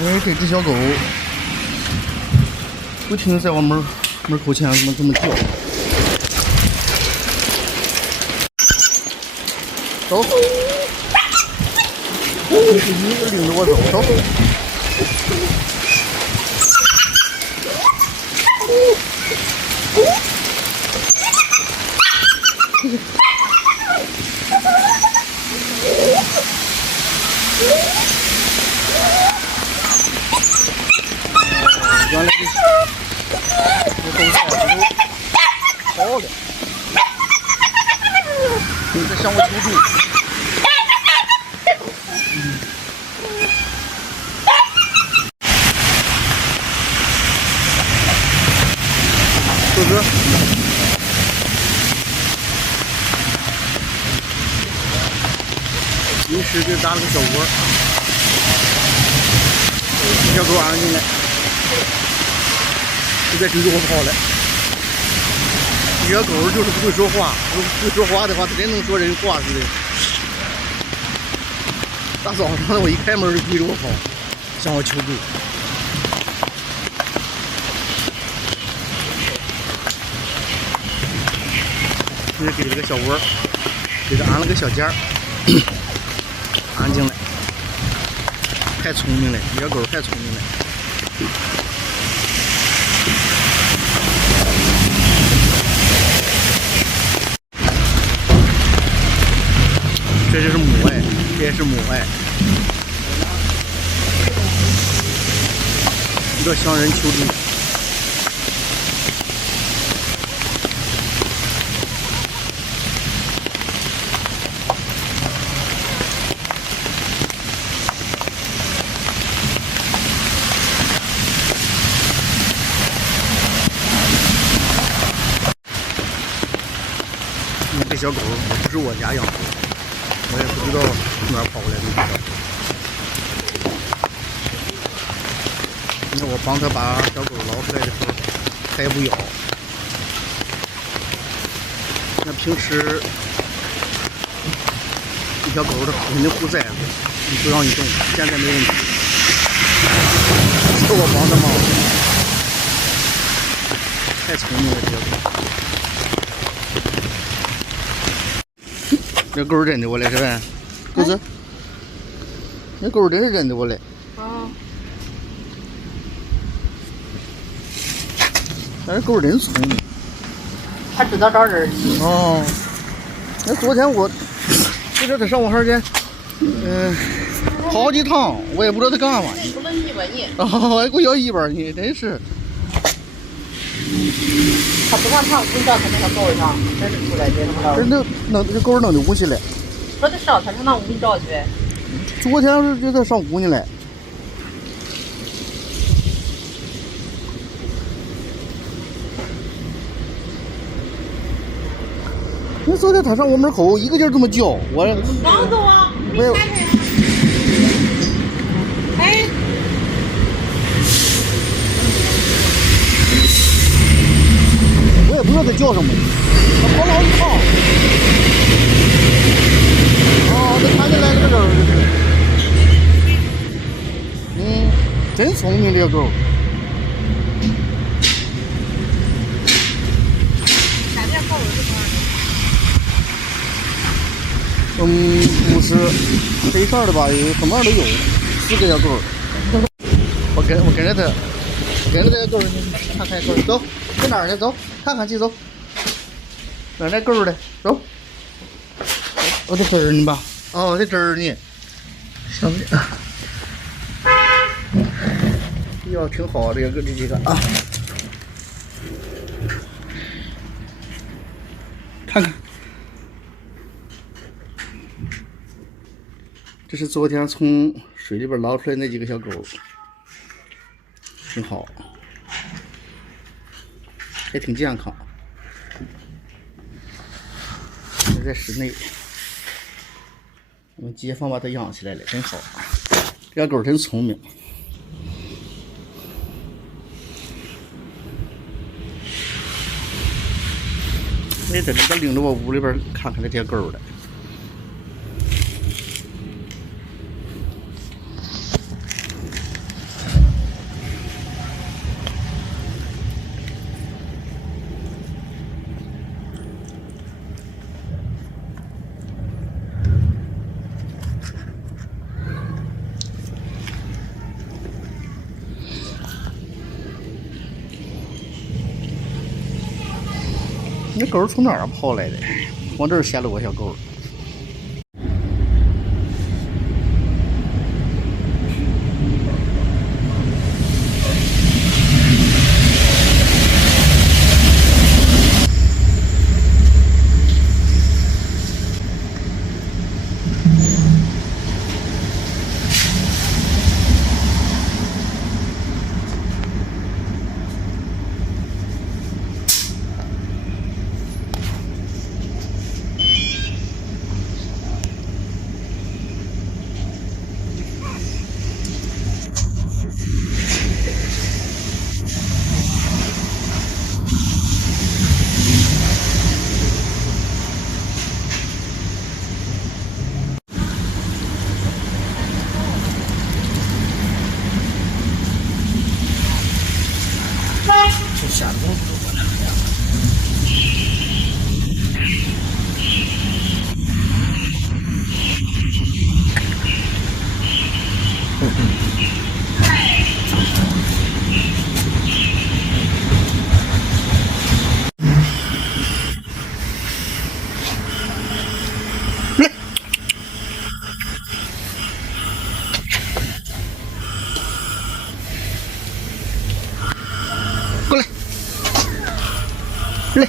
哎，这只小狗不停地在我门口前这么叫。走，这是一个领着我走，走。原来这狗崽子都好的，你在向我求助。是不是？临时给打了个小窝，小狗安进来，就在追着我跑了。野狗就是不会说话，如果会说话的话，它真能说人话似的。大早上的我一开门就追着我跑，向我求助。现在给了个小窝，给它安了个小间儿，安静了，太聪明了，野狗太聪明了。这就是母爱，这也是母爱。要向人求助。这小狗也不是我家养的，我也不知道从哪跑过来的。那我帮他把小狗捞出来的时候，它也不咬。那平时一小狗它肯定护崽子，不让你动，现在没问题。是我帮的忙，太聪明了这小狗。这狗认得我了是吧？狗子，那狗真是认得我了。啊。但是狗真聪明。它知道找人。哦。那昨天我记得它上我孩儿家，好几趟，我也不知道它干嘛。不能一问你。哦，还给我要一半呢，真是。他不让他闻到他那个狗上，真是出来这么着。这狗弄的屋去了。说的上他上那屋找去。昨天是就在上屋呢来。那昨天他上我门口一个劲儿这么叫，我。刚走啊！我也。哎。我也不知道它叫什么，它跑老一趟。哦，它看见来了个人就是。真聪明这个狗。不是黑色的吧？有什么样都有，4个小狗。我跟着它，跟着这个狗，看看狗，走，去哪儿去？走，看看去，走。那狗的，走。我在这儿呢吧？哦，在这儿呢。小子，哟，挺好，这个啊。看看。这是昨天从水里边捞出来那几个小狗，挺好，也挺健康。还在室内，我们街坊把它养起来了，真好。这小狗真聪明。没在这领着我屋里边看看这些狗的。那狗从哪儿跑来的？往这儿闲了个小狗。这下子我了。过来，来。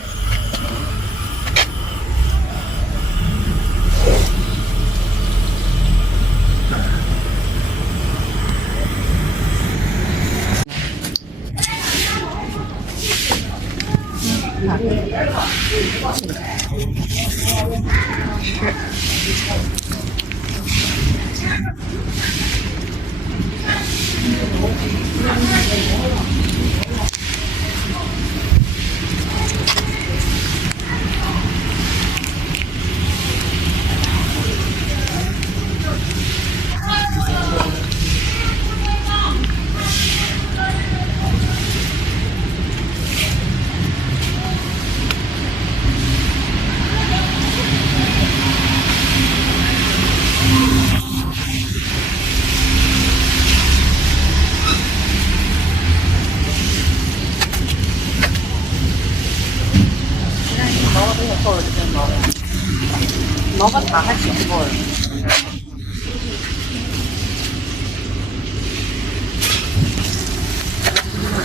毛个茶还行不？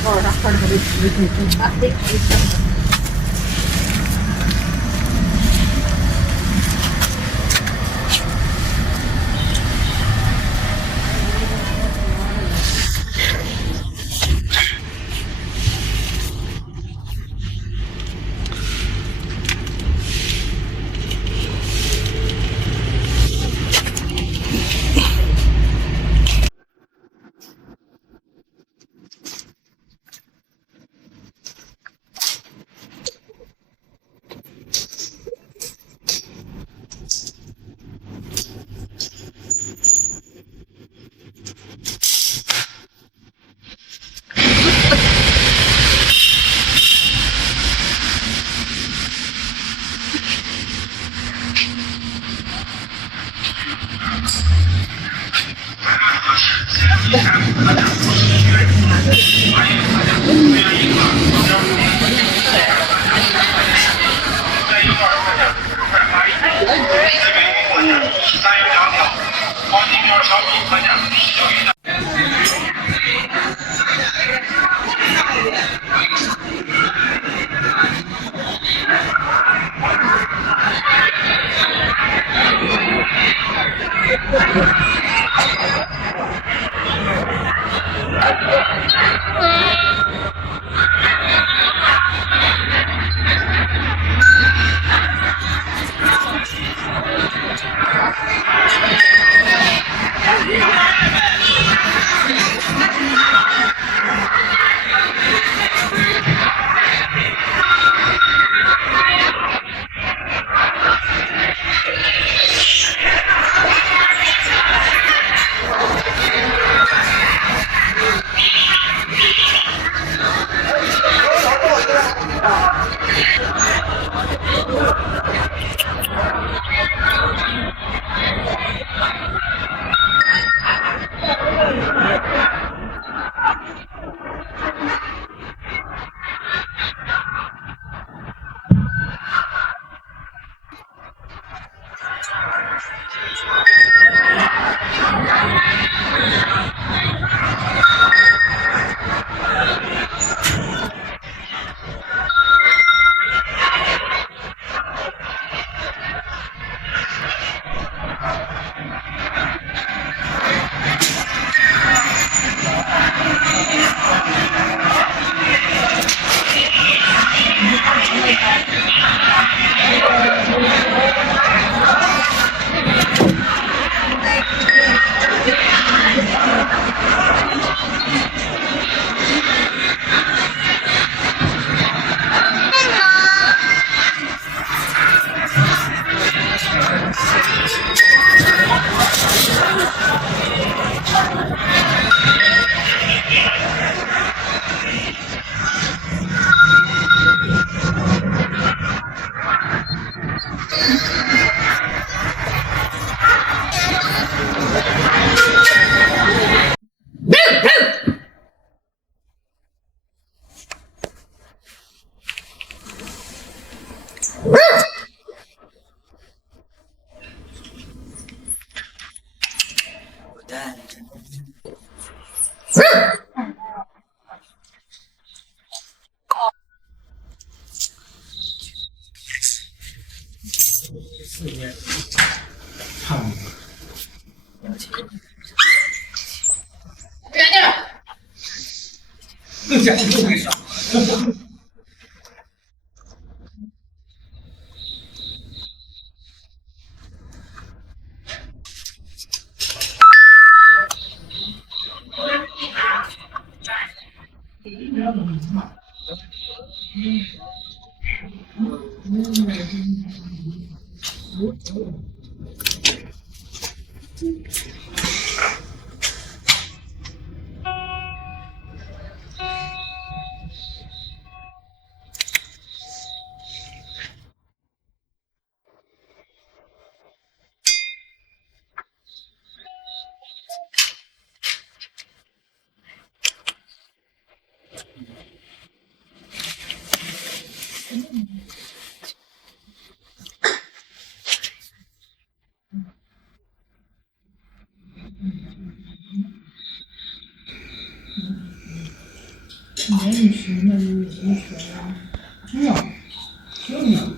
我上喝的年龄是那有学啊，主要教育。